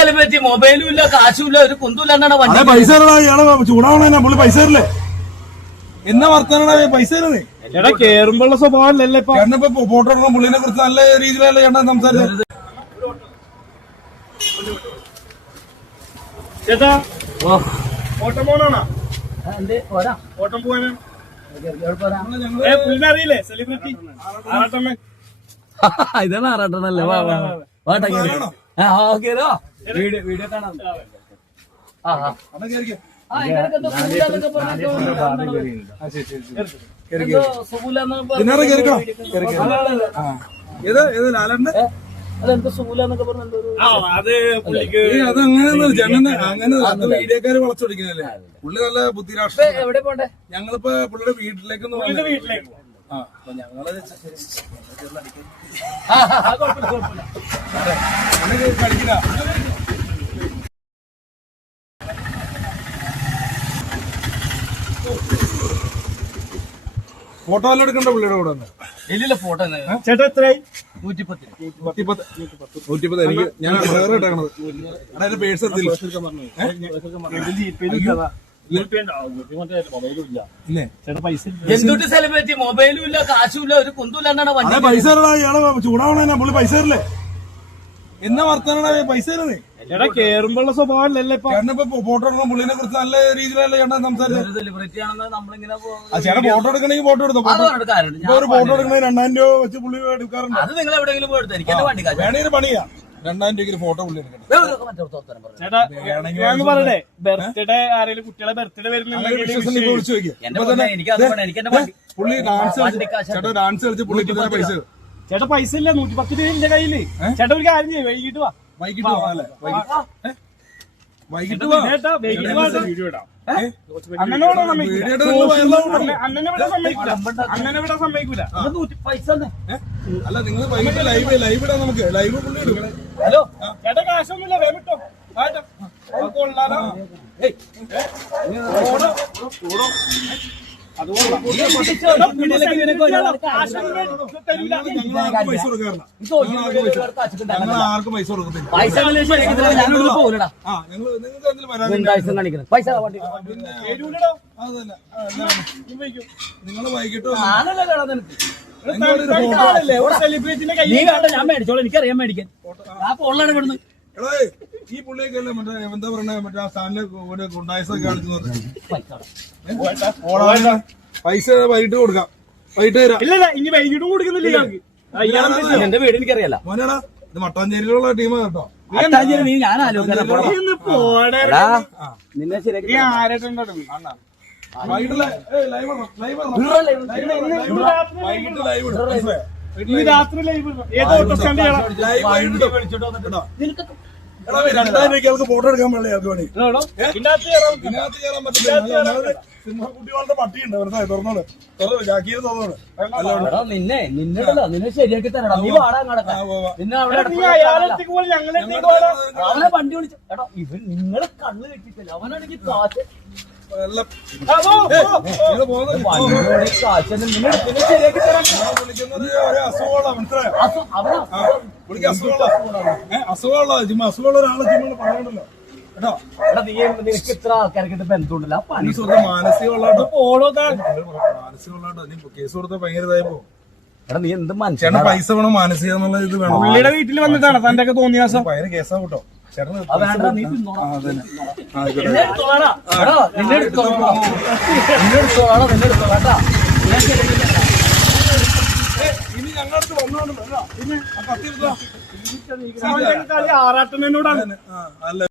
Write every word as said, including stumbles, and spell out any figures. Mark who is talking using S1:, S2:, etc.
S1: Celebrity മൊബൈലും ഇല്ല കാശും ഇല്ല ഒരു കുന്തുമില്ല എന്നാണ് വണ്ടി
S2: പൈസ ചൂടാവണ പുള്ളി പൈസ തരില്ലേ എന്നാ വർത്താനാണ് പൈസ തരുന്നേ
S3: ചേട്ടാ കേറുമ്പോഴുള്ള സ്വഭാവമല്ലേ ഇപ്പൊ
S2: ചേട്ടനിപ്പോ ഫോട്ടോ എടുക്കണം പുള്ളിനെ കുറിച്ച് നല്ല രീതിയിലല്ലേ ചേട്ടൻ സംസാരിച്ചത്
S3: ചേട്ടാ ഓട്ടം പോണാണോ ഓട്ടം പോവാനാ പുള്ളിനെ അറിയില്ലേ സെലിബ്രിറ്റി ആറാട്ടമ്മ
S1: ഇതാണ് ആറാട്ടണല്ലേ വീഡിയോ കാണാം
S3: അത് പുള്ളിക്ക്
S2: അത് അങ്ങനെ ചേട്ടന് അങ്ങനെ അത് വീഡിയോക്കാര് വളച്ചൊടിക്കുന്നല്ലേ പുള്ളി നല്ല ബുദ്ധിരാഷ്ട്രം
S1: എവിടെ പോണ്ടേ
S2: ഞങ്ങളിപ്പോ പുള്ളിയുടെ വീട്ടിലേക്കൊന്ന്
S3: വീട്ടിലേക്ക്
S2: ആ അപ്പൊ ഞങ്ങള് കളിക്കില്ല ഫോട്ടോ എല്ലാം എടുക്കണ്ട പുള്ളിയുടെ കൂടെ
S1: ഇല്ലില്ല ഫോട്ടോ
S3: ചേട്ടാ എത്രയായി
S1: നൂറ്റിപ്പത്ത്
S2: നൂറ്റിപ്പത്ത് നൂറ്റിപ്പത്ത് എനിക്ക് ഞാൻ വേറെ ഇട്ടേക്കണത് അതായത് പേഴ്സ് എടുത്തില്ല
S1: എന്തുട്ട് സെലിബ്രിറ്റി മൊബൈലും ഇല്ല കാശും ഇല്ല ഒരു കുന്തുമില്ല എന്നാണ് വണ്ടി
S2: പൈസ ചൂടാവണ പുള്ളി പൈസ തരില്ലേ എന്നാ വർത്താനാണ് പൈസ തരുന്നേ
S3: ചേട്ടാ കേറുമ്പോഴുള്ള സ്വഭാവമല്ലേ ഇപ്പൊ
S2: ചേട്ടനിപ്പോ ഫോട്ടോ എടുക്കണം പുള്ളിനെ കുറിച്ച് നല്ല രീതിയിലല്ലേ ചേട്ടൻ സംസാരിച്ചത്
S1: സെലിബ്രിറ്റി ആണെന്ന് നമ്മളിങ്ങനെ
S2: ചേട്ടൻ ഫോട്ടോ എടുക്കണമെങ്കിൽ ഫോട്ടോ എടുത്തോ ഇപ്പൊ ഒരു ഫോട്ടോ എടുക്കണമെങ്കിൽ രണ്ടായിരം രൂപ വെച്ച് പുള്ളി എടുക്കാറുണ്ട്
S1: അത് നിങ്ങൾ എവിടെയെങ്കിലും പോയി എടുത്തു എനിക്ക് എന്റെ വണ്ടി കാശ്
S2: വേണമെങ്കിൽ പണിയാ രണ്ടായിരം രൂപയ്ക്ക് ഫോട്ടോ പുള്ളി എടുക്കട്ടെ
S3: ചേട്ടാ ഞാൻ പറയട്ടെ ബർത്ത്ഡേ ആരെങ്കിലും കുട്ടികളെ ബർത്ത്ഡേ വരുന്നുണ്ടെങ്കിൽ
S2: വിളിച്ചു നോക്കിയാ
S1: എന്റെ പൊന്നേ, എനിക്ക് അത് വേണം എനിക്ക് എന്റെ വണ്ടി
S2: പുള്ളി ഡാൻസ് ചേട്ടാ ഡാൻസ് കളിച്ച് പുള്ളിക്ക് തന്നെ പൈസ തരും.
S3: ചേട്ടാ പൈസ ഇല്ല നൂറ്റി പത്ത് രൂപ എന്റെ കയ്യില് ചേട്ടാ ഒരു കാര്യം ചെയ്യും വൈകിട്ട് വാ
S2: വൈകിട്ട് പോവാ അല്ലേ വൈകിട്ട് പോവാ
S3: ചേട്ടാ വൈകിട്ട് വാ അണ്ണനെ വിടാൻ സമ്മതിക്കൂല അണ്ണനെ വിടാൻ സമ്മതിക്കൂല അണ്ണനെ വിടാൻ സമ്മതിക്കൂല
S1: പൈസ
S2: അല്ല നിങ്ങൾ വൈകിട്ട് ലൈവ് ലൈവ് ഇടാൻ നമുക്ക് ലൈവ് പുള്ളി എടുക്കണം
S1: ഹലോ
S3: ചേട്ടാ കാശൊന്നുമില്ല വേമിട്ടോ കൊള്ളാലോ
S2: പൈസ കൊടുക്കാറില്ല ഞങ്ങൾ ആർക്കും പൈസ കൊടുക്കത്തില്ല
S1: പൈസ പോകൂലടാ
S2: ആ ഞങ്ങൾ നിങ്ങൾക്ക് എന്തെങ്കിലും വരാൻ
S1: കാണിക്കുന്നത് പൈസ വണ്ടി
S2: അതല്ല നിങ്ങൾ വൈകിട്ട്
S3: സെലിബ്രിറ്റിന്റെ
S1: നീ വേണ്ട ഞാൻ മേടിച്ചോളൂ എനിക്കറിയാൻ മേടിക്കാൻ ആ പൊള്ളാണ് ഇവിടുന്ന്
S2: എടേ ഈ പുള്ളിയൊക്കെയല്ലേ മറ്റേ എന്താ പറയണേ മറ്റേ ആ സ്ഥാനില് ഗുണ്ടായസൊക്കെ കാണിക്കുന്നത് പൈസ വൈകിട്ട് കൊടുക്കാം വൈകിട്ട് തരാം
S3: ഇല്ല ഇനി വൈകിട്ടും കൊടുക്കുന്നില്ല ഇയാൾക്ക്
S1: എന്റെ വീട് എനിക്കറിയാല
S2: മോനടാ ഇത് മട്ടാഞ്ചേരിയിലുള്ള ടീമാ കേട്ടോ
S1: നീ ഞാൻ ആലോചിക്കാൻ നിന്നെ ശരിയാക്കി
S3: ആരായിട്ടുണ്ടോ
S2: വൈകിട്ട് ലൈവ് വൈകിട്ട് ലൈവ്
S3: ഇന്ന് രാത്രി ലൈവ് ഏതോ ഓട്ടോ സ്റ്റാൻഡ്
S2: രണ്ടായിരം രൂപയ്ക്ക് ഫോട്ടോ എടുക്കാൻ വേണ്ടി ആൾക്ക് വേണ്ടി ഇതിനകത്ത് കയറാൻ പറ്റില്ല സിംഹക്കുട്ടികളുടെ പട്ടിയുണ്ട് വെറുതെ തുറന്നോട് തുറന്നു ജാക്കിയിൽ തുറന്നോട്
S1: നിന്നെ നിന്നിട്ടല്ലോ നിന്നെ ശരിയാക്കി തരണം നീ വാടാൻ കിടക്കാം പിന്നെ അവിടെ അവനെ വണ്ടി വിളിച്ചു എടാ ഇവൻ നിങ്ങളെ കണ്ണ് കെട്ടിട്ടില്ല അവനാണെങ്കിൽ കാശ് കാശ് നിങ്ങൾ പിന്നെ ശരിയാക്കി തരാൻ
S2: അസുഖമുള്ള മനസ്സിലായോ അസുഖമുള്ള ജിമ്മ അസുഖമുള്ള ഒരാളെ ജിമ്മ പറയണ്ടല്ലോ കേട്ടോ
S1: നിനക്ക് ഇത്ര ആൾക്കാർക്ക് ബന്ധമുണ്ടല്ലോ ആ പണി
S2: മാനസികമുള്ള മാനസികമുള്ള കേസ് കൊടുത്ത ഭയങ്കര ഇതായപ്പോ
S1: എടാ നീ എന്ത്
S2: ചേട്ടൻ പൈസ വേണം മാനസിക എന്നുള്ള ഇത് വേണം
S3: പുള്ളിയുടെ വീട്ടിൽ വന്നിട്ടാണ് തന്റെ ഒക്കെ തോന്നിയ ദിവസം
S2: ഭയങ്കര കേസാ കേട്ടോ ചേട്ടന്
S1: നീ
S2: ഇനി ഞങ്ങളടുത്ത് വന്നോണ്ട് പിന്നെ
S3: ആറാട്ടനോടാണ്
S2: അല്ല